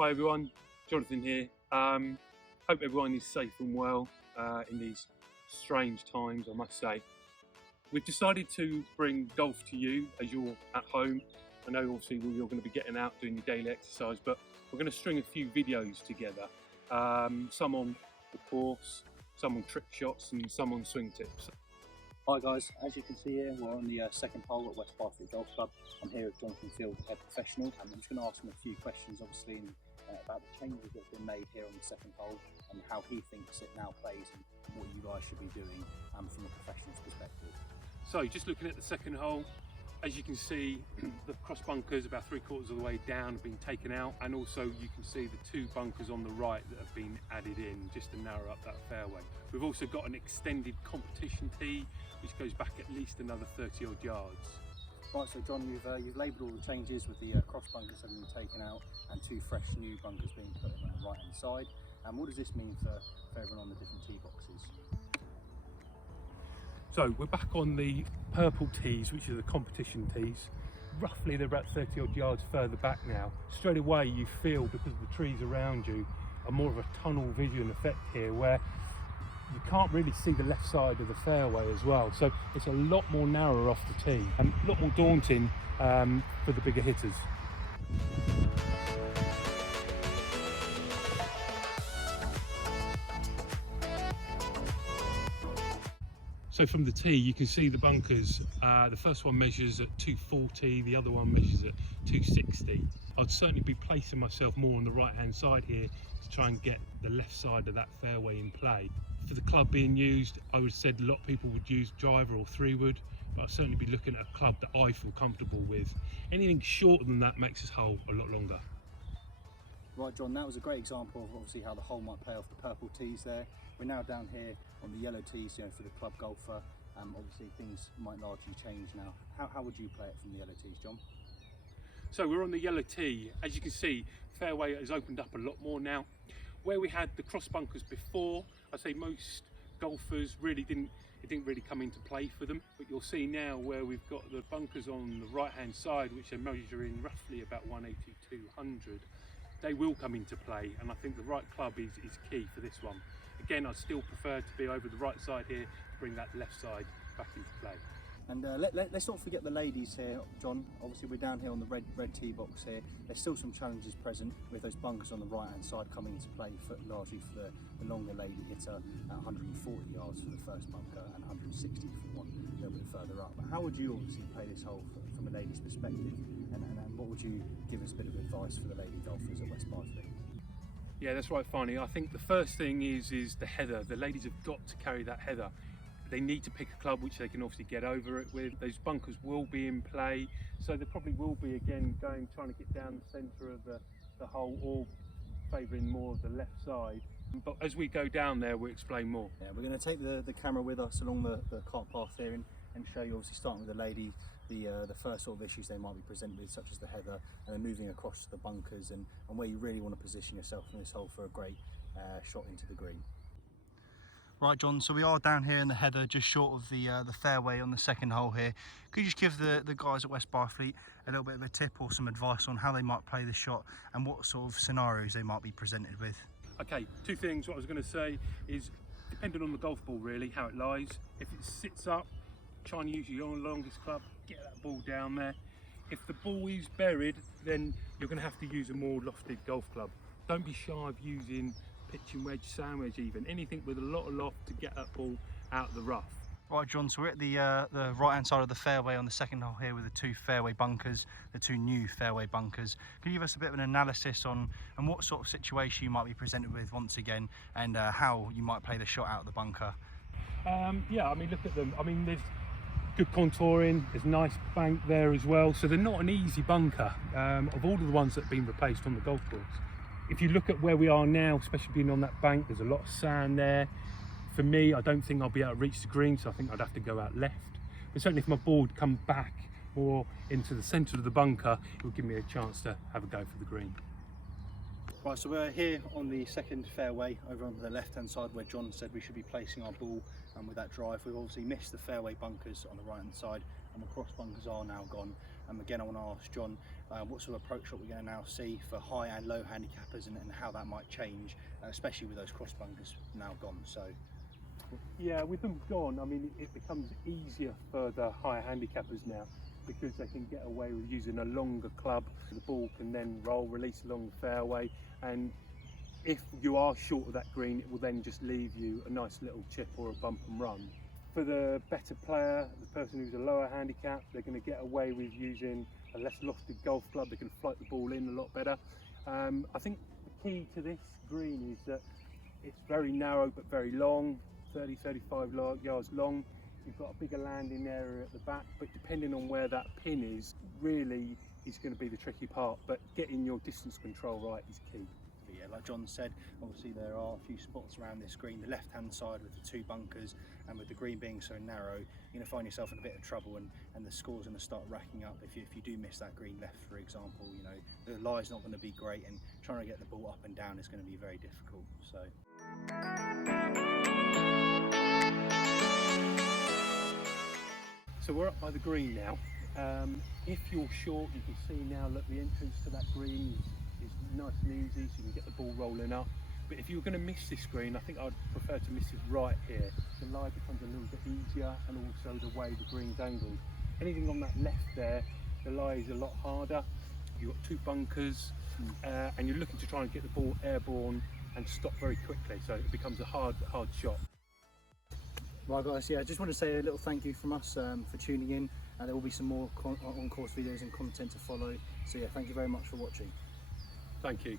Hi everyone, Jonathan here. Hope everyone is safe and well in these strange times, I must say. We've decided to bring golf to you as you're at home. I know obviously you're going to be getting out doing your daily exercise, but we're going to string a few videos together. Some on the course, some on trick shots and some on swing tips. Hi guys, as you can see here, we're on the second hole at West Byfleet Golf Club. I'm here with Jonathan Field, head professional, and I'm just going to ask him a few questions, obviously, about the changes that have been made here on the second hole and how he thinks it now plays and what you guys should be doing from a professional's perspective. So just looking at the second hole, as you can see, the cross bunkers about 3/4 of the way down have been taken out, and also you can see the two bunkers on the right that have been added in just to narrow up that fairway. We've also got an extended competition tee which goes back at least another 30 odd yards. Right, so John, you've labelled all the changes with the cross bunkers having been taken out and two fresh new bunkers being put in on the right hand side. And what does this mean for everyone on the different tee boxes? So we're back on the purple tees, which are the competition tees. Roughly they're about 30 odd yards further back now. Straight away you feel, because of the trees around you, a more of a tunnel vision effect here where you can't really see the left side of the fairway as well. So it's a lot more narrow off the tee and a lot more daunting for the bigger hitters. So from the tee you can see the bunkers. The first one measures at 240, the other one measures at 260. I'd certainly be placing myself more on the right hand side here to try and get the left side of that fairway in play. For the club being used, I would have said a lot of people would use driver or 3-wood, but I'd certainly be looking at a club that I feel comfortable with. Anything shorter than that makes this hole a lot longer. Right John, that was a great example of obviously how the hole might play off the purple tees there. We're now down here on the yellow tees, for the club golfer. Obviously things might largely change now. How would you play it from the yellow tees, John? So we're on the yellow tee. As you can see, fairway has opened up a lot more now. Where we had the cross bunkers before, I'd say most golfers didn't really come into play for them. But you'll see now where we've got the bunkers on the right hand side, which are measuring roughly about 180, 200. They will come into play, and I think the right club is key for this one. Again, I'd still prefer to be over the right side here to bring that left side back into play. And let's not forget the ladies here, John. Obviously we're down here on the red tee box here. There's still some challenges present with those bunkers on the right hand side coming into play largely for the longer lady hitter at 140 yards for the first bunker and 160 for the one a little bit further up. But how would you obviously play this hole from a lady's perspective, and what would you give us a bit of advice for the lady golfers at West Byfleet? Yeah, that's right, Finey. I think the first thing is the header. The ladies have got to carry that header. They need to pick a club which they can obviously get over it with. Those bunkers will be in play, so they probably will be again trying to get down the centre of the hole, or favouring more of the left side. But as we go down there, we'll explain more. Yeah, we're going to take the camera with us along the cart path here and show you, obviously starting with the lady, the first sort of issues they might be presented with, such as the heather, and then moving across the bunkers and where you really want to position yourself in this hole for a great shot into the green. Right John, so we are down here in the heather, just short of the fairway on the second hole here. Could you just give the guys at West Byfleet a little bit of a tip or some advice on how they might play the shot and what sort of scenarios they might be presented with? Okay, two things. What I was going to say is, depending on the golf ball really, how it lies. If it sits up, try and use your longest club, get that ball down there. If the ball is buried, then you're going to have to use a more lofted golf club. Don't be shy of using pitching wedge, sand wedge even, anything with a lot of loft to get that ball out of the rough. Right John, so we're at the right hand side of the fairway on the second hole here with the two fairway bunkers, the two new fairway bunkers. Can you give us a bit of an analysis on what sort of situation you might be presented with once again, and how you might play the shot out of the bunker? Yeah, I mean, look at them. I mean, there's good contouring, there's nice bank there as well, so they're not an easy bunker of all of the ones that have been replaced on the golf course. If you look at where we are now, especially being on that bank, there's a lot of sand there. For me, I don't think I'll be able to reach the green, so I think I'd have to go out left. But certainly if my ball would come back more into the centre of the bunker, it will give me a chance to have a go for the green. Right, so we're here on the second fairway over on the left hand side where John said we should be placing our ball, and with that drive we've obviously missed the fairway bunkers on the right hand side, and the cross bunkers are now gone. Again, I want to ask John what sort of approach that we're going to now see for high and low handicappers, and how that might change, especially with those cross bunkers now gone. So Yeah, with them gone, I mean, it becomes easier for the higher handicappers now, because they can get away with using a longer club. The ball can then roll, release along the fairway, and if you are short of that green, it will then just leave you a nice little chip or a bump and run. For the better player, the person who's a lower handicap, they're going to get away with using a less lofted golf club. They can float the ball in a lot better. I think the key to this green is that it's very narrow but very long, 30-35 yards long. You've got a bigger landing area at the back, but depending on where that pin is, really is going to be the tricky part. But getting your distance control right is key. But yeah, like John said, obviously there are a few spots around this green, the left hand side with the 2 bunkers, and with the green being so narrow, you're going to find yourself in a bit of trouble, and the score's going to start racking up if you do miss that green left, for example. You know, the lie's not going to be great, and trying to get the ball up and down is going to be very difficult. So we're up by the green now. If you're short, you can see now, look, the entrance to that green is nice and easy, so you can get the ball rolling up. But if you're going to miss this green, I think I'd prefer to miss it right here. The lie becomes a little bit easier, and also the way the green's angled. Anything on that left there, the lie is a lot harder. You've got 2 bunkers, and you're looking to try and get the ball airborne and stop very quickly, so it becomes a hard shot. Right guys, yeah, I just want to say a little thank you from us for tuning in. There will be some more on-course videos and content to follow. So yeah, thank you very much for watching. Thank you.